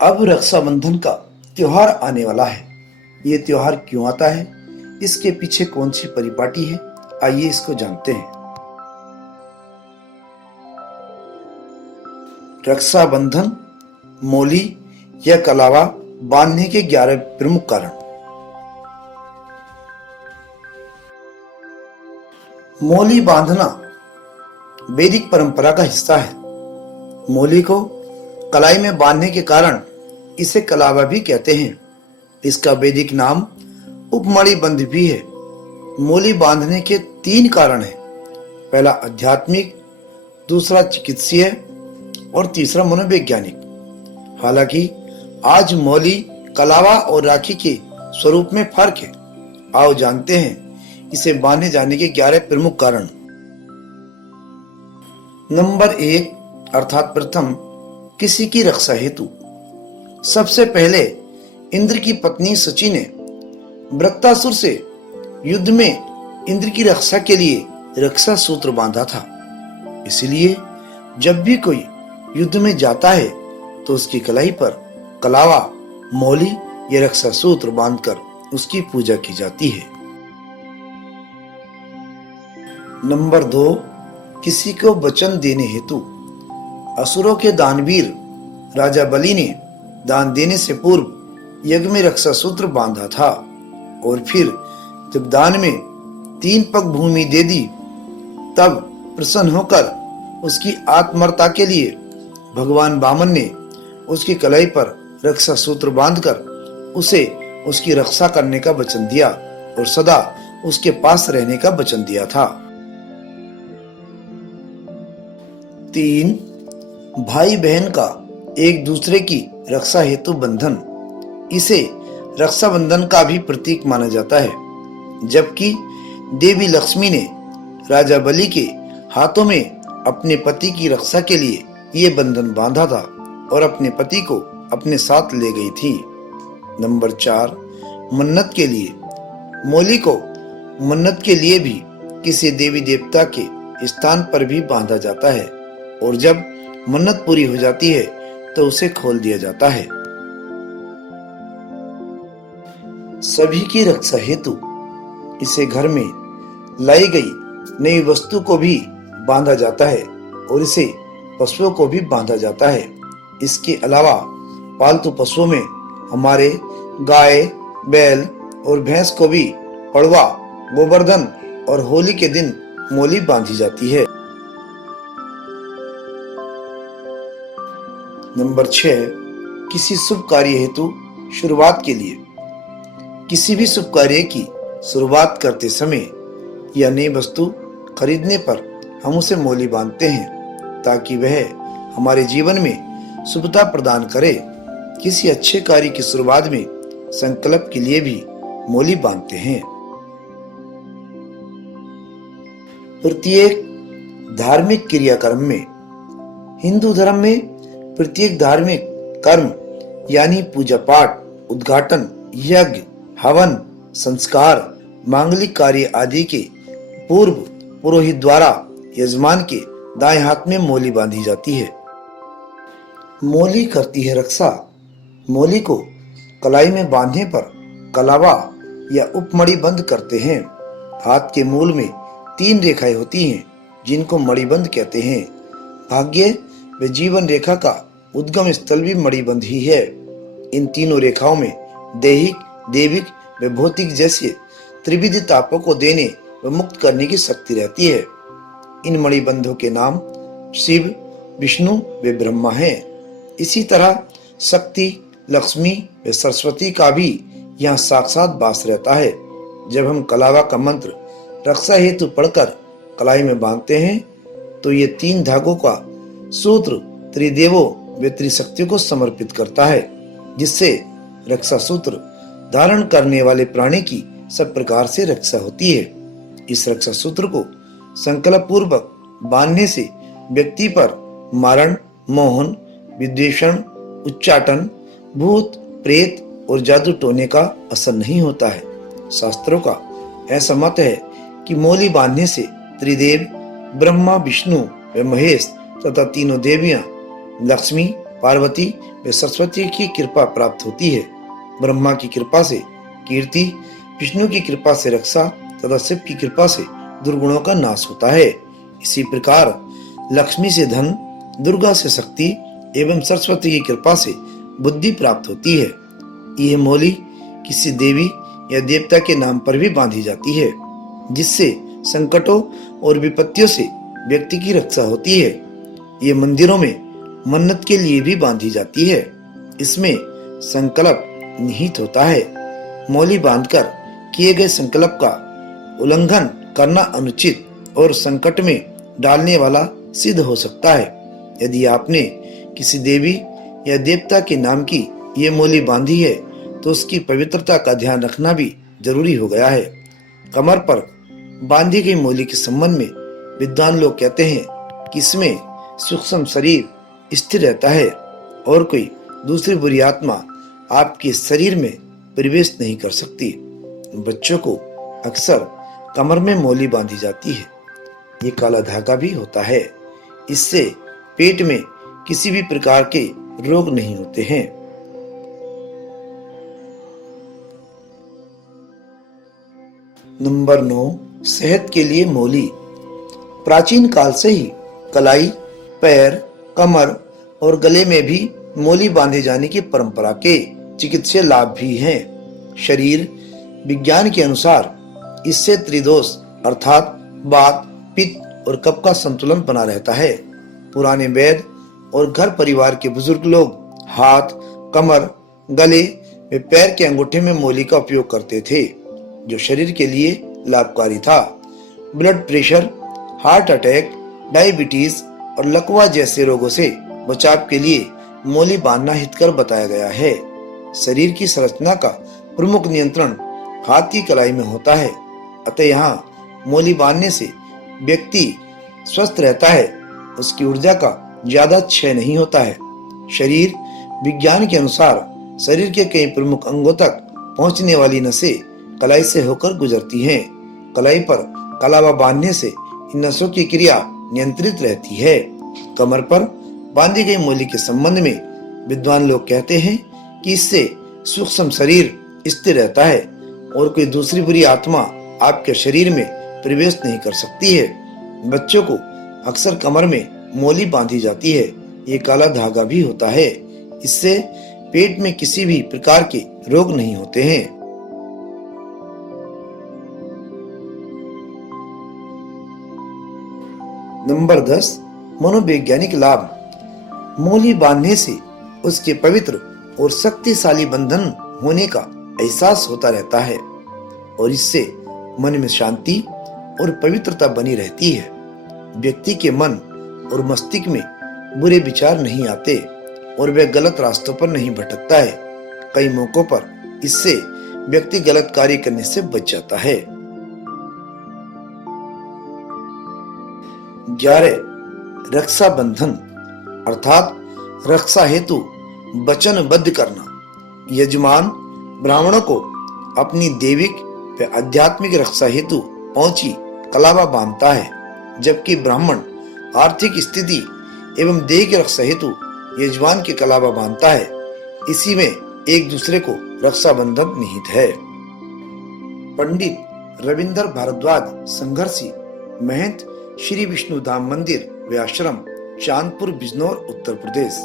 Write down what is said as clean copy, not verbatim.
अब रक्षाबंधन का त्योहार आने वाला है। ये त्योहार क्यों आता है, इसके पीछे कौन सी परिपाटी है, आइए इसको जानते हैं। रक्षाबंधन मोली या कलावा बांधने के 11 प्रमुख कारण। मोली बांधना वैदिक परंपरा का हिस्सा है। मोली को कलाई में बांधने के कारण इसे कलावा भी कहते हैं। इसका वैदिक नाम उपमणि बंध भी है। मोली बांधने के 3 कारण हैं। पहला आध्यात्मिक, दूसरा चिकित्सीय और तीसरा मनोवैज्ञानिक। हालांकि आज मोली, कलावा और राखी के स्वरूप में फर्क है। आओ जानते हैं इसे बांधे जाने के 11 प्रमुख कारण। नंबर 1 अर्थात प्रथम, किसी की रक्षा हेतु। सबसे पहले इंद्र की पत्नी सची ने वृत्तासुर से युद्ध में इंद्र की रक्षा के लिए रक्षा सूत्र बांधा था। इसलिए जब भी कोई युद्ध में जाता है तो उसकी कलाई पर कलावा, मोली या रक्षा सूत्र बांधकर उसकी पूजा की जाती है। नंबर 2 किसी को वचन देने हेतु। असुरों के दानवीर राजा बलि ने दान देने से पूर्व यज्ञ में रक्षा सूत्र बांधा था और फिर जब दान में 3 पग भूमि दे दी तब प्रसन्न होकर उसकी आत्मरता के लिए भगवान वामन ने उसकी कलाई पर रक्षा सूत्र बांधकर उसे उसकी रक्षा करने का वचन दिया और सदा उसके पास रहने का वचन दिया था। 3 भाई बहन का एक दूसरे की रक्षा हेतु बंधन। इसे रक्षाबंधन का भी प्रतीक माना जाता है। जबकि देवी लक्ष्मी ने राजा बलि के हाथों में अपने पति की रक्षा के लिए ये बंधन बांधा था और अपने पति को अपने साथ ले गई थी। नंबर 4 मन्नत के लिए। मोली को मन्नत के लिए भी किसी देवी देवता के स्थान पर भी बांधा जाता है और जब मन्नत पूरी हो जाती है तो उसे खोल दिया जाता है। सभी की रक्षा हेतु इसे घर में लाई गई नई वस्तु को भी बांधा जाता है और इसे पशुओं को भी बांधा जाता है। इसके अलावा पालतू पशुओं में हमारे गाय, बैल और भैंस को भी पड़वा, गोवर्धन और होली के दिन मोली बांधी जाती है। नंबर 6 किसी शुभ कार्य हेतु शुरुआत के लिए। किसी भी शुभ कार्य की शुरुआत करते समय या नई वस्तु खरीदने पर हम उसे मोली बांधते हैं ताकि वह हमारे जीवन में शुभता प्रदान करे। किसी अच्छे कार्य की शुरुआत में संकल्प के लिए भी मोली बांधते हैं। प्रत्येक धार्मिक क्रियाक्रम में। हिंदू धर्म में प्रत्येक धार्मिक कर्म यानी पूजा पाठ, उद्घाटन, यज्ञ, हवन, संस्कार, मांगलिक कार्य आदि के पूर्व पुरोहित द्वारा यजमान के दाएं हाथ में मोली बांधी जाती है। मोली करती है रक्षा। मोली को कलाई में बांधने पर कलावा या उपमणि बंध करते हैं। हाथ के मूल में 3 रेखाएं होती हैं जिनको मणिबंध कहते हैं। भाग्य व जीवन रेखा का उद्गम स्थल भी मणिबंध ही है। इन तीनों रेखाओं में दैहिक, देविक व भौतिक जैसे त्रिविध तापों को देने व मुक्त करने की शक्ति रहती है। इन मणिबंधों के नाम शिव, विष्णु व ब्रह्मा हैं। इसी तरह शक्ति, लक्ष्मी व सरस्वती का भी यहाँ साक्षात वास रहता है। जब हम कलावा का मंत्र रक्षा हेतु पढ़कर कलाई में बांधते हैं तो ये 3 धागों का सूत्र त्रिदेवों व त्रिशक्तियों को समर्पित करता है, जिससे रक्षा सूत्र धारण करने वाले प्राणी की सब प्रकार से रक्षा होती है। इस रक्षा सूत्र को संकल्प पूर्वक बांधने से व्यक्ति पर मारण, मोहन, विद्वेषण, उच्चाटन, भूत, प्रेत और जादू टोने का असर नहीं होता है। शास्त्रों का ऐसा मत है कि मोली बांधने से त्रिदेव ब्रह्मा, विष्णु व महेश तथा तीनों देवियां लक्ष्मी, पार्वती व सरस्वती की कृपा प्राप्त होती है। ब्रह्मा की कृपा से कीर्ति, विष्णु की कृपा से रक्षा तथा शिव की कृपा से दुर्गुणों का नाश होता है। इसी प्रकार लक्ष्मी से धन, दुर्गा से शक्ति एवं सरस्वती की कृपा से बुद्धि प्राप्त होती है। यह मौली किसी देवी या देवता के नाम पर भी बांधी जाती है, जिससे संकटों और विपत्तियों से व्यक्ति की रक्षा होती है। ये मंदिरों में मन्नत के लिए भी बांधी जाती है। इसमें संकल्प निहित होता है। मौली बांधकर किए गए संकल्प का उल्लंघन करना अनुचित और संकट में डालने वाला सिद्ध हो सकता है। यदि आपने किसी देवी या देवता के नाम की ये मौली बांधी है तो उसकी पवित्रता का ध्यान रखना भी जरूरी हो गया है। कमर पर बांधी गई मौली के संबंध में विद्वान लोग कहते हैं कि इसमें सूक्ष्म शरीर स्थिर रहता है और कोई दूसरी बुरी आत्मा आपके शरीर में प्रवेश नहीं कर सकती। बच्चों को अक्सर कमर में मौली बांधी जाती है। ये काला धागा भी होता है। इससे पेट में किसी भी प्रकार के रोग नहीं होते हैं। नंबर 9, सेहत के लिए मौली। प्राचीन काल से ही कलाई, पैर, कमर और गले में भी मौली बांधे जाने की परंपरा के चिकित्सीय लाभ भी हैं। शरीर विज्ञान के अनुसार इससे त्रिदोष अर्थात वात, पित्त और कफ का संतुलन बना रहता है। पुराने वैद्य और घर परिवार के बुजुर्ग लोग हाथ, कमर, गले व पैर के अंगूठे में मौली का उपयोग करते थे, जो शरीर के लिए लाभकारी था। Blood pressure, heart attack, diabetes और लकवा जैसे रोगों से बचाव के लिए मौली बांधना हितकर बताया गया है। शरीर की संरचना का प्रमुख नियंत्रण हाथ की कलाई में होता है, अतः यहाँ मौली बांधने से व्यक्ति स्वस्थ रहता है, उसकी ऊर्जा का ज्यादा क्षय नहीं होता है। शरीर विज्ञान के अनुसार शरीर के कई प्रमुख अंगों तक पहुंचने वाली नसें कलाई से होकर गुजरती हैं। कलाई पर कलावा बांधने से इन नसों की क्रिया नियंत्रित रहती है। कमर पर बांधी गई मौली के संबंध में विद्वान लोग कहते हैं कि इससे सूक्ष्म शरीर स्थिर रहता है और कोई दूसरी बुरी आत्मा आपके शरीर में प्रवेश नहीं कर सकती है। बच्चों को अक्सर कमर में मौली बांधी जाती है। ये काला धागा भी होता है। इससे पेट में किसी भी प्रकार के रोग नहीं होते हैं। नंबर 10, मनोवैज्ञानिक लाभ। मौली बांधने से उसके पवित्र और शक्तिशाली बंधन होने का एहसास होता रहता है और इससे मन में शांति और पवित्रता बनी रहती है। व्यक्ति के मन और मस्तिष्क में बुरे विचार नहीं आते और वह गलत रास्तों पर नहीं भटकता है। कई मौकों पर इससे व्यक्ति गलत कार्य करने से बच जाता है। 11, रक्षाबंधन अर्थात रक्षा हेतु वचनबद्ध करना। यजमान ब्राह्मणों को अपनी दैविक व आध्यात्मिक रक्षा हेतु पहुंची कलावा बांधता है, जबकि ब्राह्मण आर्थिक स्थिति एवं देह की रक्षा हेतु यजमान के कलावा बांधता है। इसी में एक दूसरे को रक्षाबंधन निहित है। पंडित रविंद्र भारद्वाज संघर्षी महंत, श्री विष्णु धाम मंदिर व आश्रम, चांदपुर, बिजनौर, उत्तर प्रदेश।